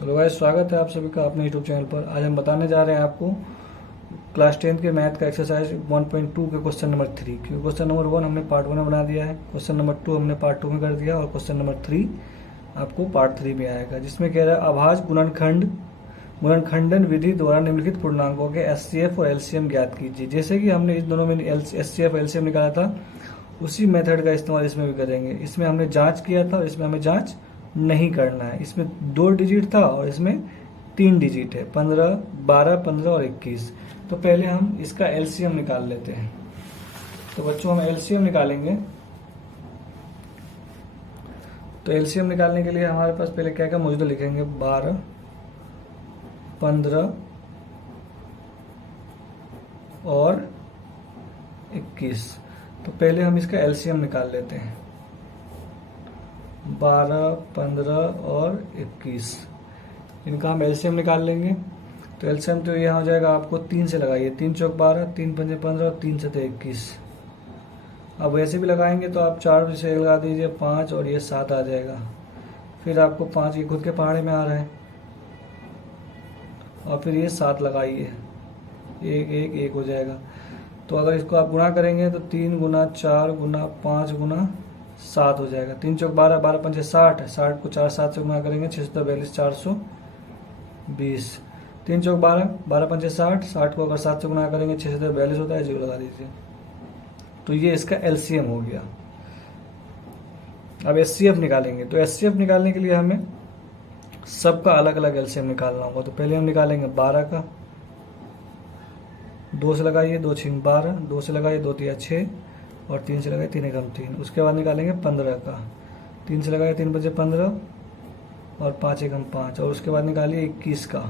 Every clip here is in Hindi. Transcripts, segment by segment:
तो गाइस स्वागत है आप सभी का अपने यूट्यूब चैनल पर। आज हम बताने जा रहे हैं आपको क्लास 10 के मैथ का एक्सरसाइज 1.2 के क्वेश्चन नंबर 3। क्योंकि क्वेश्चन नंबर 1 हमने पार्ट 1 में बना दिया है, क्वेश्चन नंबर 2 हमने पार्ट 2 में कर दिया और क्वेश्चन नंबर 3 आपको पार्ट 3 में आएगा, जिसमें कह रहा है अभाज्य गुणनखंडन विधि द्वारा निम्नलिखित पूर्णांकों के एचसीएफ और एलसीएम ज्ञात कीजिए। जैसे कि हमने इस दोनों में एचसीएफ एलसीएम निकाला था, उसी मेथड का इस्तेमाल इसमें भी करेंगे। इसमें हमने जांच किया था और इसमें हमें जांच नहीं करना है। इसमें 2 डिजिट था और इसमें 3 डिजिट है, 15, 12, 15 और 21। तो पहले हम इसका एलसीएम निकाल लेते हैं। तो बच्चों हम एलसीएम निकालेंगे। तो एलसीएम निकालने के लिए हमारे पास पहले क्या क्या मौजूद लिखेंगे, 12, 15 और 21। तो पहले हम इसका एलसीएम निकाल लेते हैं, 12, 15 और 21। इनका हम एलसीएम निकाल लेंगे। तो एलसीएम तो यहाँ हो जाएगा, आपको 3 से लगाइए, 3 चौक 12, 3 पंजे 15 और 3 से 21। अब वैसे भी लगाएंगे तो आप 4 से लगा दीजिए, 5 और ये 7 आ जाएगा। फिर आपको 5 ये खुद के पहाड़े में आ रहा है और फिर ये 7 लगाइए, 1 1 1 हो जाएगा। तो अगर इसको आप गुणा करेंगे तो 3 गुना 4 गुना 5 गुना 7 हो जाएगा। 3 चौक 12, 12 पंचे 60, 60 को 4 7 से गुणा करेंगे 642, 420। 3 चौक 12, 12 पंचे 60, 60 को अगर 7 से गुणा करेंगे 642 होता है, 0 लगा दीजिए। तो ये इसका एलसीएम हो गया। अब एचसीएफ निकालेंगे। तो एचसीएफ निकालने के लिए हमें सबका अलग अलग एलसीएम निकालना होगा। तो पहले हम निकालेंगे 12 का, 2 से लगाइए, 2 6 12, 2 से लगाइए, 2 3 6 और 3 से लगाइए, 3 एकम 3। उसके बाद निकालेंगे 15 का, 3 से लगाइए, 3 बजे 15 और 5 एकम 5। और उसके बाद निकालिए 21 का,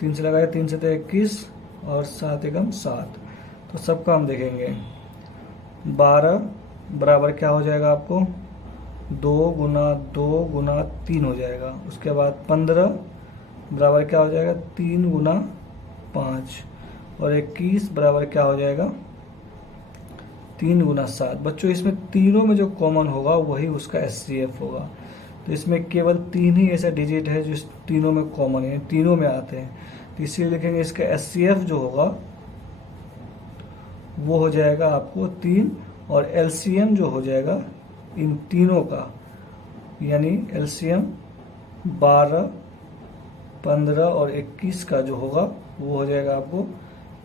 3 से लगाइए, 3 से 21 और 7 एकम 7। तो सबका हम देखेंगे। 12 बराबर क्या हो जाएगा आपको, 2 गुना 2 गुना 3 हो जाएगा। उसके बाद 15 बराबर क्या हो जाएगा, 3 गुना 5 और 21 बराबर क्या हो जाएगा, 3 गुना 7। बच्चों इसमें तीनों में जो कॉमन होगा वही उसका एचसीएफ होगा। तो इसमें केवल 3 ही ऐसा डिजिट है जो तीनों में कॉमन है, तीनों में आते हैं। तो इसलिए लिखेंगे इसका एचसीएफ जो होगा वो हो जाएगा आपको 3 और एलसीएम जो हो जाएगा इन तीनों का, यानी एलसीएम 12, 15 और 21 का जो होगा वो हो जाएगा आपको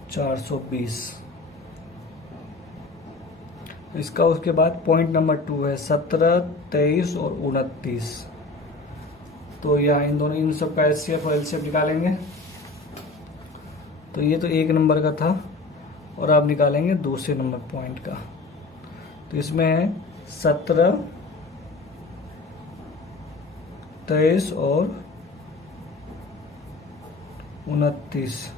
420। इसका उसके बाद पॉइंट नंबर 2 है 17, 23 और 29। तो यहाँ इन सब का एचसीएफ और एलसीएफ निकालेंगे। तो ये तो 1 नंबर का था और आप निकालेंगे दूसरे नंबर पॉइंट का। तो इसमें है 17, 23 और 29।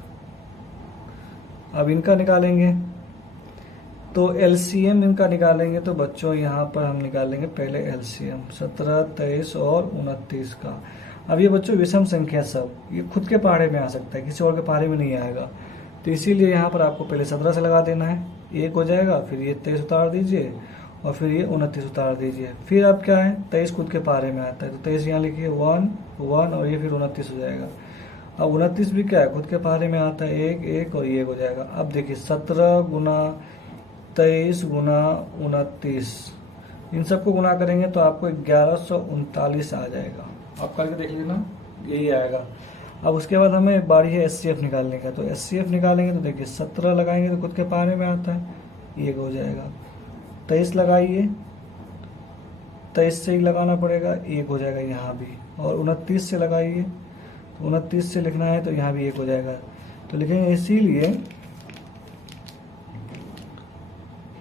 अब इनका निकालेंगे। तो एलसीएम इनका निकालेंगे। तो बच्चों यहाँ पर हम निकालेंगे पहले एलसीएम 17, 23 और 29 का। अब ये बच्चों विषम संख्या सब ये खुद के पहाड़े में आ सकता है, किसी और के पहाड़े में नहीं आएगा। तो इसीलिए यहाँ पर आपको पहले 17 से लगा देना है, 1 हो जाएगा। फिर ये 23 उतार दीजिए और फिर ये 29 उतार दीजिए। फिर अब क्या है, 23 खुद के पहाड़े में आता है, तो 23 यहाँ लिखिए 1 1 और ये फिर 29 हो जाएगा। अब 29 भी क्या है, खुद के पहाड़े में आता है, 1 1 और ये हो जाएगा। अब देखिए 17 गुना 23 गुना 29, इन सबको गुना करेंगे तो आपको 1139 आ जाएगा। आप करके देख लेना, यही आएगा। अब उसके बाद हमें बारी है एचसीएफ निकालने का। तो एचसीएफ निकालेंगे तो देखिए 17 लगाएंगे तो खुद के पहाड़े में आता है, 1 हो जाएगा। 23 लगाइए, 23 से ही लगाना पड़ेगा, 1 हो जाएगा यहाँ भी। और 29 से लगाइए, 29 से लिखना है तो यहाँ भी 1 हो जाएगा। तो लिखेंगे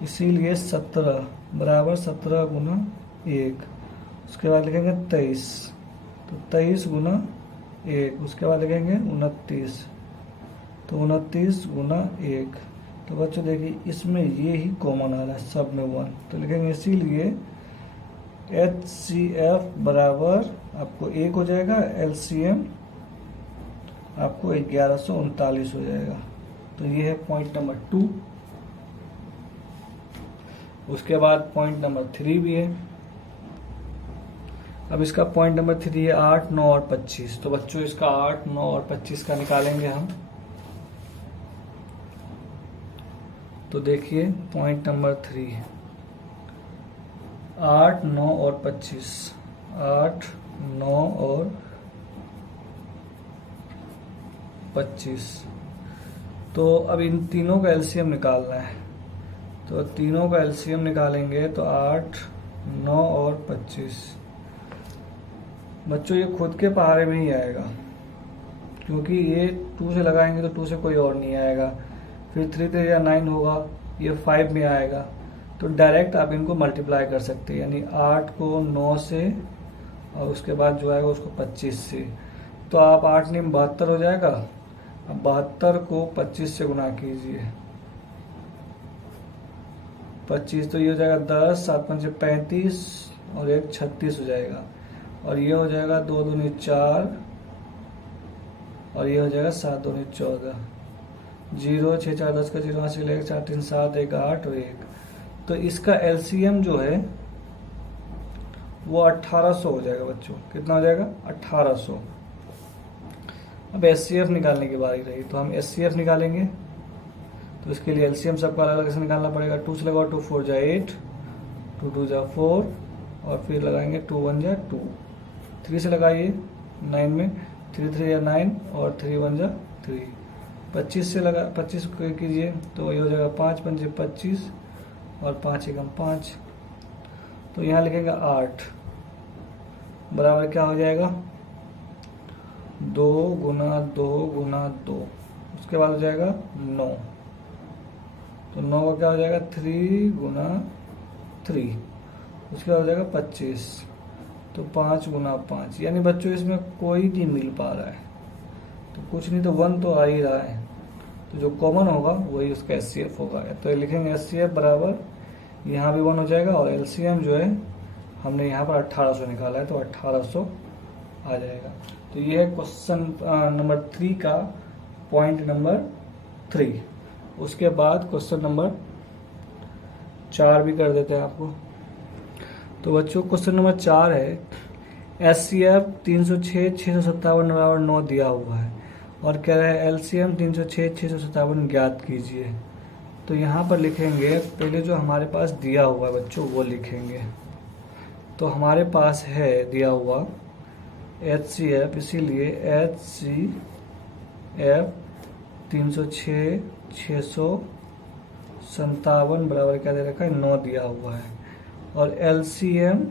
इसीलिए 17 बराबर 17 गुना 1। उसके बाद लिखेंगे 23, तो 23 गुना 1। उसके बाद लिखेंगे 29, तो 29 गुना 1। तो बच्चों देखिए इसमें ये ही कॉमन आ रहा है, सब में 1। तो लिखेंगे इसीलिए एचसीएफ बराबर आपको 1 हो जाएगा, एलसीएम आपको 1139 हो जाएगा। तो ये है पॉइंट नंबर 2। उसके बाद पॉइंट नंबर 3 भी है। अब इसका पॉइंट नंबर 3 है 8, 9 और 25। तो बच्चों इसका 8, 9 और 25 का निकालेंगे हम। तो देखिए पॉइंट नंबर 3, 8, 9 और 25, 8, 9 और 25। तो अब इन तीनों का एलसीएम निकालना है। तो तीनों का एलसीएम निकालेंगे तो 8, 9 और 25। बच्चों ये खुद के पहाड़े में ही आएगा, क्योंकि ये 2 से लगाएंगे तो 2 से कोई और नहीं आएगा। फिर 3 3 या 9 होगा, ये 5 में आएगा। तो डायरेक्ट आप इनको मल्टीप्लाई कर सकते हैं, यानी 8 को 9 से और उसके बाद जो आएगा उसको 25 से। तो आप 8 9 72 हो जाएगा। अब 72 को 25 से गुना कीजिए, 25 तो ये हो जाएगा 10, 7 5 35 और 1 36 हो जाएगा। और ये हो जाएगा 2 दूनी 4 और ये हो जाएगा 7 दूनी 14। 0 6 4 10 का 0 यहाँ से लेकर 4 3 7 1 8 और 1। तो इसका एलसीएम जो है वो 1800 हो जाएगा बच्चों। कितना हो जाएगा? 1800। अब एचसीएफ निकालने की बारी रही, तो हम एचसीएफ निकालेंगे। तो इसके लिए एलसीएम सबका अलग अलग से निकालना पड़ेगा। 2 से लगाओ 2 4 जा 8, 2 2 जा 4 और फिर लगाएंगे 2 1 जा 2। 3 से लगाइए 9 में, 3 3 या 9 और 3 1 जा 3। 25 से लगा 25 कीजिए तो ये हो जाएगा 5 5 25 और 5 1 5। तो यहाँ लिखेंगे 8 बराबर क्या हो जाएगा? 2 गुना 2 गुना 2। उसके बाद हो जाएगा 9। तो 9 का क्या हो जाएगा? 3 गुना 3। उसके बाद हो जाएगा 25। तो 5 गुना 5। यानी बच्चों इसमें कोई नहीं मिल पा रहा है, तो कुछ नहीं तो 1 तो आ ही रहा है। तो जो कॉमन होगा वही उसका एचसीएफ होगा। तो लिखेंगे एचसीएफ बराबर, यहाँ भी 1 हो जाएगा और एलसीएम जो है हमने यहाँ पर 1800 निकाला है तो 1800 आ जाएगा। तो ये है क्वेश्चन नंबर 3 का पॉइंट नंबर 3। उसके बाद क्वेश्चन नंबर 4 भी कर देते हैं आपको। तो बच्चों क्वेश्चन नंबर 4 है एचसीएफ 306 657 बराबर 9 दिया हुआ है और कह रहा है एलसीएम 306 657 ज्ञात कीजिए। तो यहाँ पर लिखेंगे पहले जो हमारे पास दिया हुआ है बच्चों वो लिखेंगे। तो हमारे पास है दिया हुआ HCF, इसीलिए HCF 306 657 बराबर क्या दे रखा है? 9 दिया हुआ है। और LCM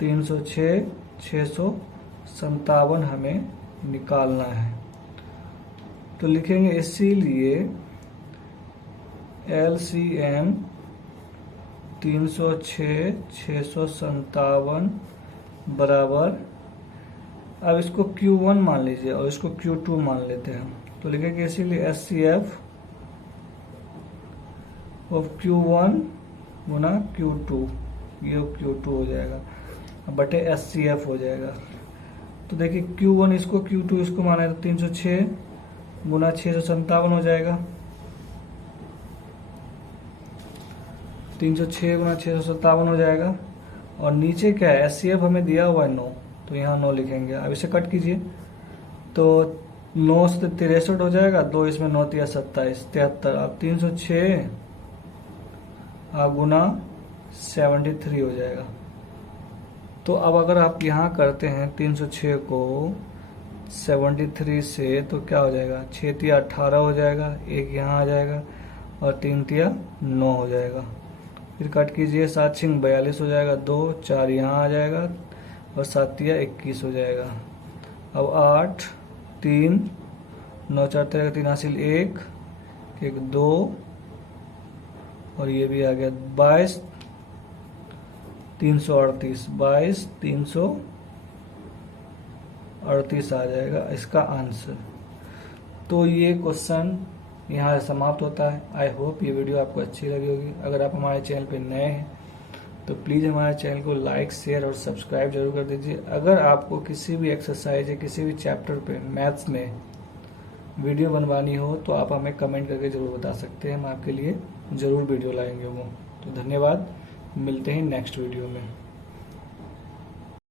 306 657 हमें निकालना है। तो लिखेंगे इसीलिए LCM 306 657 बराबर, अब इसको Q1 मान लीजिए और इसको Q2 मान लेते हैं हम। तो लिखेंगे इसीलिए HCF of Q1 Guna Q2, ये Q2 हो जाएगा बटे HCF हो जाएगा। तो देखिए Q1 इसको Q2 इसको माना है तो 306 गुना 657 हो जाएगा। 306 गुना 657 हो जाएगा। और नीचे क्या है? HCF हमें दिया हुआ है 9, तो यहाँ 9 लिखेंगे। अब इसे कट कीजिए तो 9 से 63 हो जाएगा, 2 इसमें 9 3 27 73। अब 306 गुना 73 हो जाएगा। तो अब अगर आप यहाँ करते हैं 306 को 73 से तो क्या हो जाएगा? 6 3 18 हो जाएगा, 1 यहाँ आ जाएगा और 3 3 9 हो जाएगा। फिर कट कीजिए 7 6 42 हो जाएगा, 2 4 यहाँ आ जाएगा और 7 3 21 हो जाएगा। अब 8 3 9 4 13 3 हासिल 1 1 2 और ये भी आ गया 22 338 22 338 आ जाएगा इसका आंसर। तो ये क्वेश्चन यहाँ से समाप्त होता है। आई होप ये वीडियो आपको अच्छी लगी होगी। अगर आप हमारे चैनल पे नए हैं तो प्लीज़ हमारे चैनल को लाइक शेयर और सब्सक्राइब जरूर कर दीजिए। अगर आपको किसी भी एक्सरसाइज या किसी भी चैप्टर पे मैथ्स में वीडियो बनवानी हो तो आप हमें कमेंट करके ज़रूर बता सकते हैं, हम आपके लिए ज़रूर वीडियो लाएंगे वो। तो धन्यवाद, मिलते हैं नेक्स्ट वीडियो में।